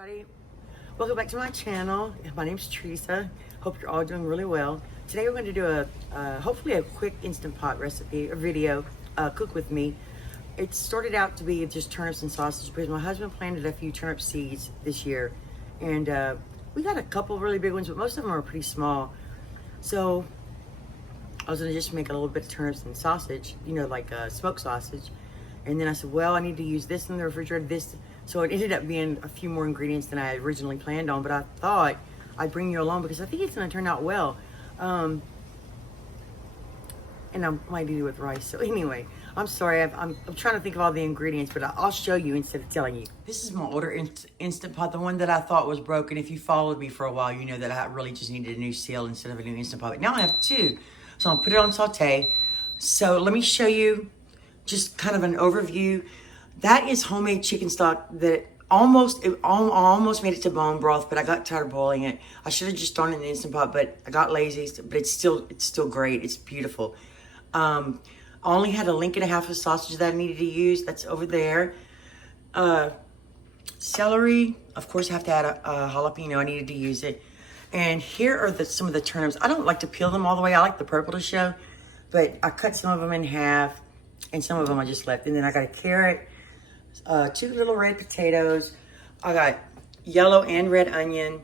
everybody. Welcome back to my channel. My name's Tressa. Hope you're all doing really well. Today we're going to do hopefully a quick Instant Pot recipe, a video, cook with me. It started out to be just turnips and sausage because my husband planted a few turnip seeds this year. And we got a couple really big ones, but most of them are pretty small. So I was going to just make a little bit of turnips and sausage, you know, like smoked sausage. And then I said, well, I need to use this in the refrigerator, So it ended up being a few more ingredients than I originally planned on, but I thought I'd bring you along because I think it's going to turn out well. And I might do it with rice. So anyway, I'm sorry. I'm trying to think of all the ingredients, but I'll show you instead of telling you. This is my older Instant Pot, the one that I thought was broken. If you followed me for a while, you know that I really just needed a new seal instead of a new Instant Pot. But now I have two. So I'll put it on saute. So let me show you just kind of an overview. That is homemade chicken stock that almost made it to bone broth, but I got tired of boiling it. I should have just thrown it in the Instant Pot, but I got lazy. But it's still great. It's beautiful. I only had a link and a half of sausage that I needed to use. That's over there. Celery, of course, I have to add a jalapeno. I needed to use it. And here are some of the turnips. I don't like to peel them all the way. I like the purple to show, but I cut some of them in half, and some of them I just left. And then I got a carrot, two little red potatoes. I got yellow and red onion,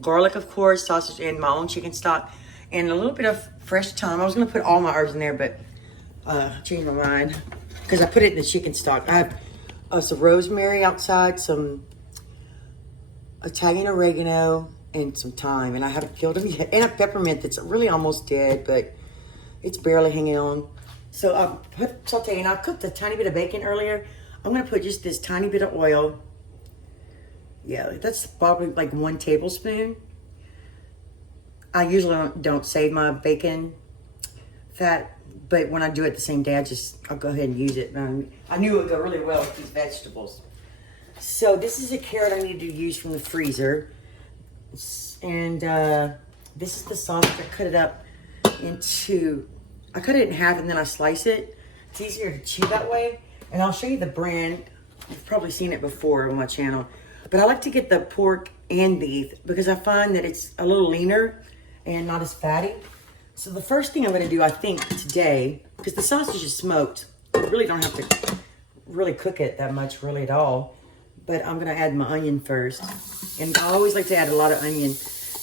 garlic, of course, sausage, and my own chicken stock, and a little bit of fresh thyme. I was gonna put all my herbs in there, but changed my mind because I put it in the chicken stock. I have some rosemary outside, some Italian oregano, and some thyme, and I haven't killed them yet. And a peppermint that's really almost dead, but it's barely hanging on. So I put sauteing. I cooked a tiny bit of bacon earlier. I'm gonna put just this tiny bit of oil. Yeah, that's probably like 1 tablespoon. I usually don't save my bacon fat, but when I do it the same day, I'll go ahead and use it. I knew it would go really well with these vegetables. So this is a carrot I need to use from the freezer. And this is the sausage. I cut it up I cut it in half and then I slice it. It's easier to chew that way. And I'll show you the brand. You've probably seen it before on my channel. But I like to get the pork and beef because I find that it's a little leaner and not as fatty. So the first thing I'm going to do, I think, today, because the sausage is smoked, you really don't have to really cook it that much, really at all. But I'm going to add my onion first. And I always like to add a lot of onion.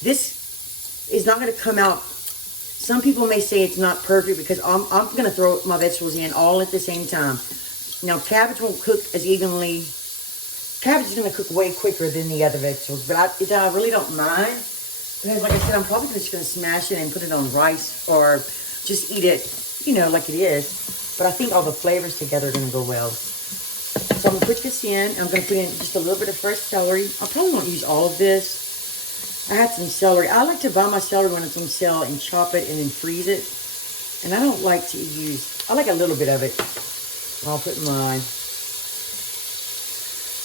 This is not going to come out. Some people may say it's not perfect because I'm going to throw my vegetables in all at the same time. Now, cabbage won't cook as evenly. Cabbage is going to cook way quicker than the other vegetables, but I really don't mind. Because, like I said, I'm probably just going to smash it and put it on rice or just eat it, you know, like it is. But I think all the flavors together are going to go well. So I'm going to put this in. I'm going to put in just a little bit of fresh celery. I probably won't use all of this. I had some celery. I like to buy my celery when it's on sale and chop it and then freeze it. And I don't like to I like a little bit of it. I'll put mine.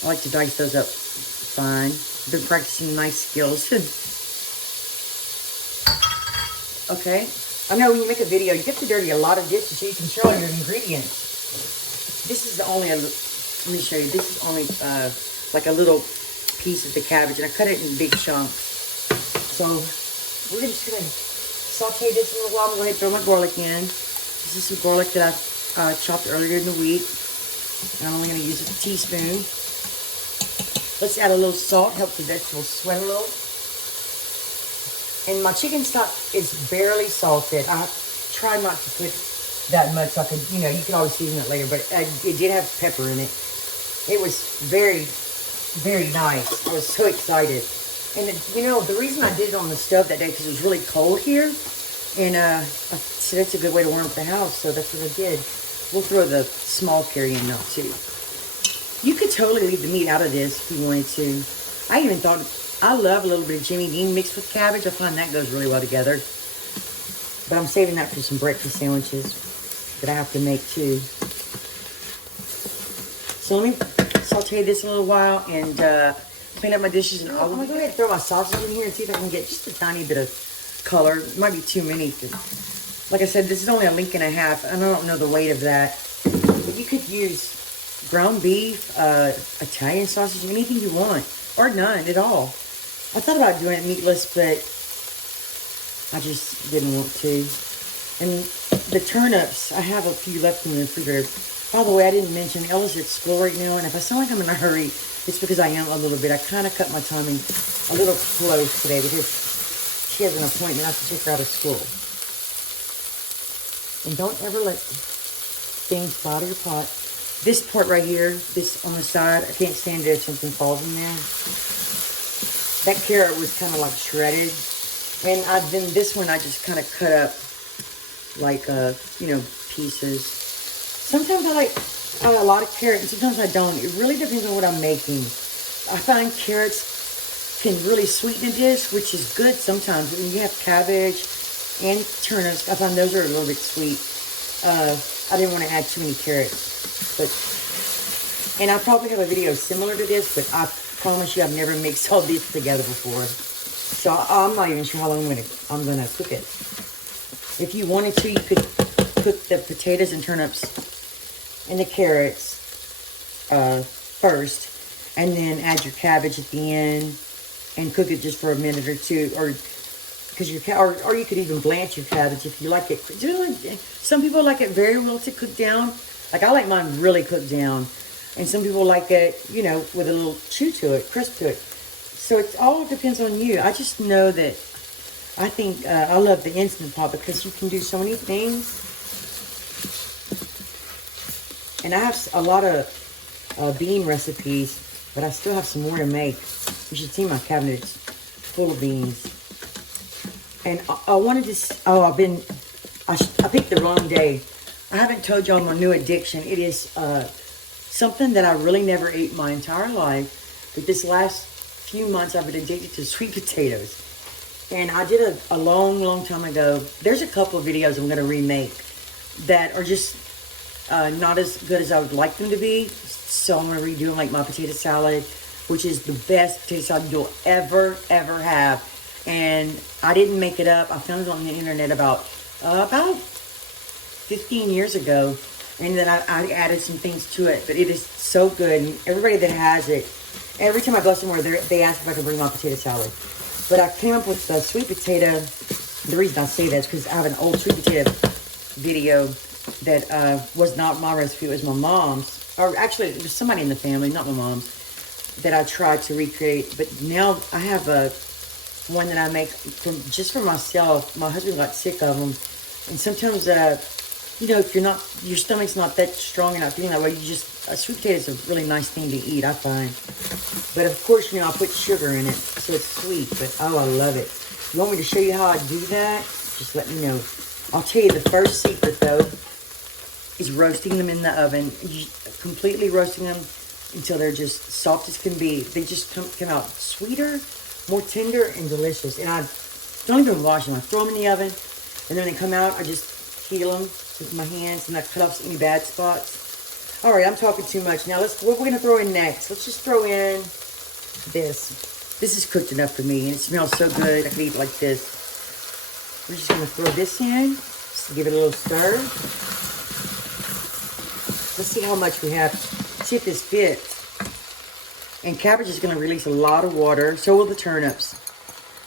I like to dice those up fine. I've been practicing nice skills. Okay. I know when you make a video, you have to dirty a lot of dishes so you can show your ingredients. This is only let me show you. This is only like a little piece of the cabbage, and I cut it in big chunks. So we're just gonna saute this a little while. I'm gonna throw my garlic in. This is some garlic that I chopped earlier in the week. And I'm only gonna use a teaspoon. Let's add a little salt, help the vegetables sweat a little. And my chicken stock is barely salted. I try not to put that much so I could, you know, you can always season it later, but it did have pepper in it. It was very, very nice. I was so excited. And, you know, the reason I did it on the stove that day because it was really cold here. And I said that's a good way to warm up the house, so that's what I did. We'll throw the small carry in now, too. You could totally leave the meat out of this if you wanted to. I even thought, I love a little bit of Jimmy Dean mixed with cabbage. I find that goes really well together. But I'm saving that for some breakfast sandwiches that I have to make, too. So let me saute this a little while and clean up my dishes. And I'm going to go ahead and throw my sausage in here and see if I can get just a tiny bit of color. It might be too many. Like I said, this is only a link and a half. I don't know the weight of that. But you could use ground beef, Italian sausage, anything you want. or none at all. I thought about doing it meatless, but I just didn't want to. And the turnips, I have a few left in the refrigerator. By the way, I didn't mention Ella's at school right now, and if I sound like I'm in a hurry, it's because I am a little bit. I kind of cut my timing a little close today because she has an appointment. I have to take her out of school. And don't ever let things bother your pot. This part right here, this on the side, I can't stand it if something falls in there. That carrot was kind of like shredded. And then this one I just kind of cut up like, pieces. Sometimes I like a lot of carrot and sometimes I don't. It really depends on what I'm making. I find carrots can really sweeten a dish, which is good sometimes. When you have cabbage and turnips, I find those are a little bit sweet. I didn't want to add too many carrots. And I probably have a video similar to this, but I promise you I've never mixed all these together before. So I'm not even sure how long I'm gonna cook it. If you wanted to, you could cook the potatoes and turnips and the carrots first, and then add your cabbage at the end and cook it just for a minute or two, or you could even blanch your cabbage if you like it. Some people like it very well to cook down. Like I like mine really cooked down, and some people like it, with a little chew to it, crisp to it. So it all depends on you. I just know that I think I love the Instant Pot because you can do so many things. And I have a lot of bean recipes, but I still have some more to make. You should see my cabinets full of beans. And I wanted to, I picked the wrong day. I haven't told y'all my new addiction. It is something that I really never ate my entire life. But this last few months I've been addicted to sweet potatoes. And I did a long time ago. There's a couple of videos I'm going to remake that are just not as good as I would like them to be. So I'm going to redo them, like my potato salad, which is the best potato salad you'll ever have. And I didn't make it up. I found it on the internet about 15 years ago. And then I added some things to it. But it is so good. And everybody that has it, every time I go somewhere, they ask if I can bring my potato salad. But I came up with the sweet potato. The reason I say that is because I have an old sweet potato video that was not my recipe. It was my mom's. Or actually, it was somebody in the family, not my mom's, that I tried to recreate. But now I have one that I make just for myself. My husband got sick of them. And sometimes, if your stomach's not that strong and not feeling that way, a sweet potato is a really nice thing to eat, I find. But of course, I put sugar in it, so it's sweet, but I love it. You want me to show you how I do that? Just let me know. I'll tell you the first secret, though, is roasting them in the oven. Completely roasting them until they're just soft as can be. They just come out sweeter, more tender, and delicious. And I don't even wash them. I throw them in the oven, and then when they come out, I just peel them with my hands, and I cut off any bad spots. All right, I'm talking too much. Now, what we're going to throw in next? Let's just throw in this. This is cooked enough for me, and it smells so good. I could eat it like this. We're just going to throw this in, just to give it a little stir. Let's see how much we have. See if this fits. And cabbage is going to release a lot of water. So will the turnips.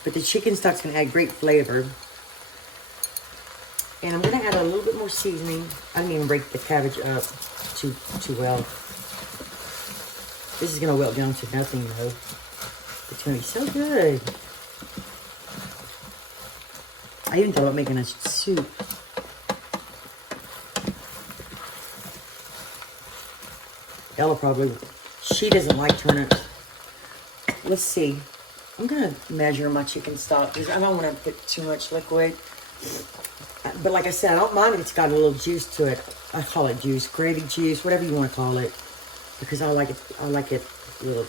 But the chicken stock's going to add great flavor. And I'm going to add a little bit more seasoning. I didn't even break the cabbage up too well. This is going to wilt down to nothing, though. It's going to be so good. I even thought about making a soup. Ella probably, she doesn't like turnips. Let's see. I'm going to measure my chicken stock because I don't want to put too much liquid. But like I said, I don't mind if it's got a little juice to it. I call it juice, gravy juice, whatever you want to call it. Because I like it a little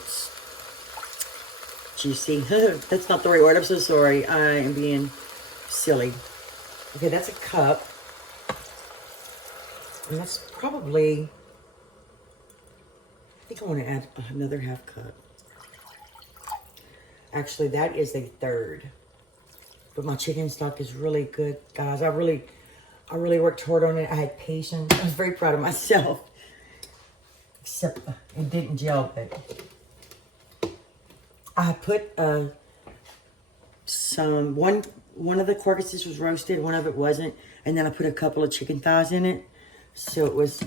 juicy. That's not the right word. I'm so sorry. I am being silly. Okay, that's a cup. And that's probably, I think I want to add another half cup. Actually, that is a third. But my chicken stock is really good, guys. I really worked hard on it. I had patience. I was very proud of myself. Except it didn't gel, but I put one of the carcasses was roasted, one of it wasn't, and then I put a couple of chicken thighs in it. So it was,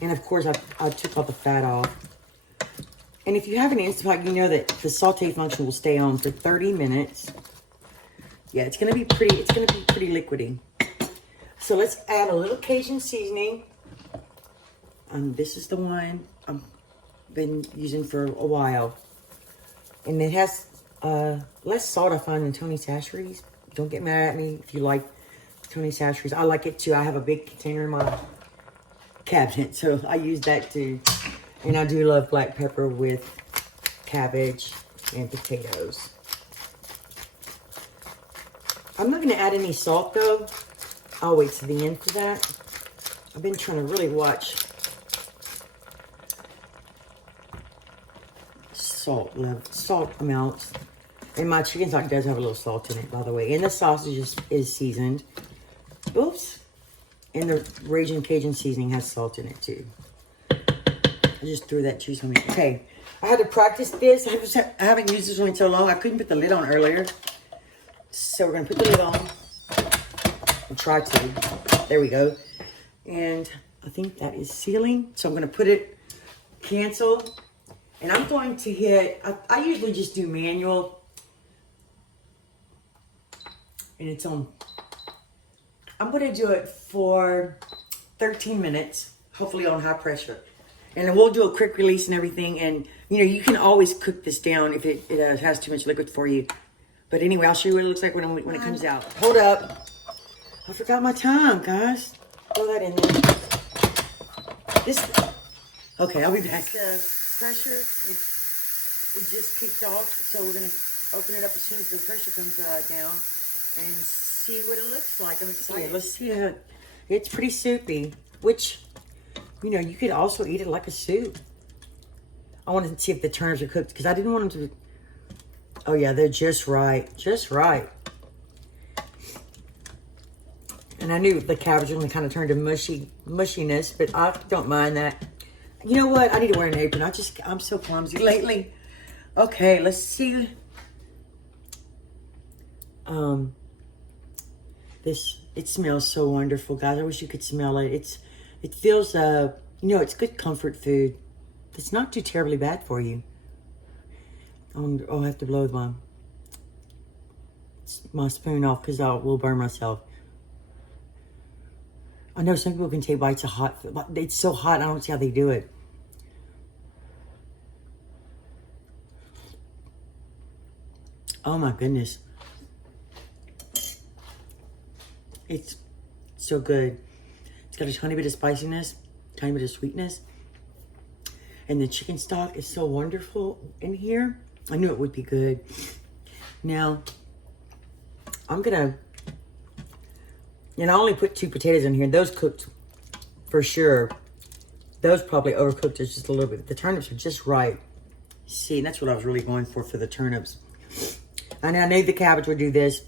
and of course I took all the fat off. And if you have an Instant Pot, you know that the saute function will stay on for 30 minutes. Yeah, it's gonna be pretty liquidy. So let's add a little Cajun seasoning. This is the one I've been using for a while. And it has less salt, I find, than Tony Chachere's. Don't get mad at me if you like Tony Chachere's. I like it too. I have a big container in my cabinet, so I use that too. And I do love black pepper with cabbage and potatoes. I'm not going to add any salt though. I'll wait to the end for that. I've been trying to really watch salt amounts. And my chicken stock does have a little salt in it, by the way. And the sausage is seasoned. Oops. And the Raging Cajun seasoning has salt in it too. I just threw that juice on me. Okay. I had to practice this. I haven't used this one in so long. I couldn't put the lid on earlier. So we're going to put the lid on. I'll try to. There we go. And I think that is sealing. So I'm going to put it, cancel. And I'm going to hit, I usually just do manual. And it's on. I'm going to do it for 13 minutes, hopefully on high pressure. And then we'll do a quick release and everything. And, you know, you can always cook this down if it has too much liquid for you. But anyway, I'll show you what it looks like when it comes out. Hold up. I forgot my time, guys. Throw that in there. Okay, I'll be back. Pressure, it just kicked off. So we're going to open it up as soon as the pressure comes down and see what it looks like. I'm excited. Let's see it. It's pretty soupy, which, you know, you could also eat it like a soup. I wanted to see if the turnips are cooked because I didn't want them to. Oh yeah, they're just right. Just right. And I knew the cabbage was going to kind of turn to mushiness, but I don't mind that. You know what? I need to wear an apron. I'm so clumsy lately. Okay, let's see. It smells so wonderful, guys. I wish you could smell it. It feels, you know, it's good comfort food. It's not too terribly bad for you. I'll have to blow my spoon off because I will burn myself. I know some people can take bites of hot food. It's so hot, I don't see how they do it. Oh my goodness. It's so good. It's got a tiny bit of spiciness, tiny bit of sweetness. And the chicken stock is so wonderful in here. I knew it would be good. Now, I'm gonna, and I only put 2 potatoes in here. Those cooked for sure. Those probably overcooked just a little bit. The turnips are just right. See, that's what I was really going for the turnips. And I knew the cabbage would do this.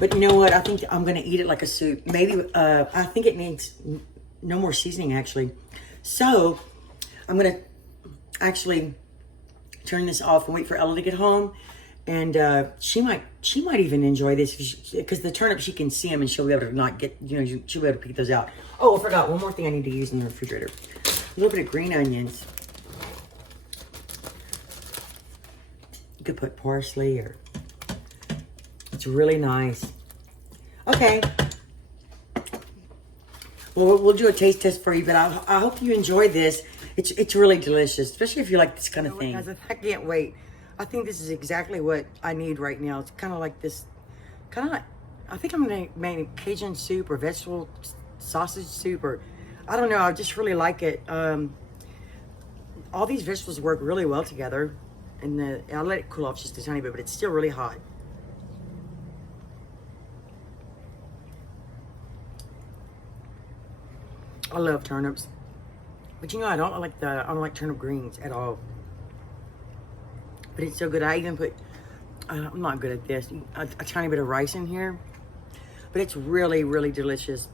But you know what? I think I'm going to eat it like a soup. Maybe, I think it needs no more seasoning, actually. So, I'm going to actually turn this off and wait for Ella to get home. And she might even enjoy this because the turnips, she can see them and she'll be able to not get, you know, she'll be able to pick those out. Oh, I forgot one more thing I need to use in the refrigerator. A little bit of green onions. You could put parsley or, it's really nice. Okay. Well, we'll do a taste test for you, but I hope you enjoy this. It's really delicious, especially if you like this kind of thing. Guys, I can't wait. I think this is exactly what I need right now. It's kind of like this, I think I'm going to make Cajun soup or vegetable sausage soup, or I don't know. I just really like it. All these vegetables work really well together. And I'll let it cool off just a tiny bit, but it's still really hot. I love turnips. But you know, I don't like turnip greens at all. But it's so good. I even put, I'm not good at this, a tiny bit of rice in here. But it's really, really delicious.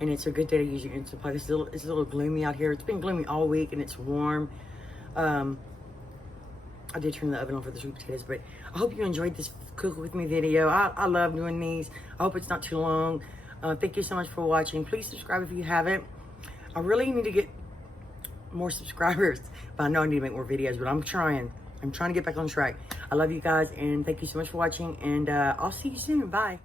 And it's a good day to use your Instant Pot. It's a little gloomy out here. It's been gloomy all week and it's warm. I did turn the oven on for the sweet potatoes, but I hope you enjoyed this cook with me video. I love doing these. I hope it's not too long. Thank you so much for watching. Please subscribe if you haven't. I really need to get more subscribers, but I know I need to make more videos, but I'm trying to get back on track. I love you guys, and thank you so much for watching, and I'll see you soon. Bye.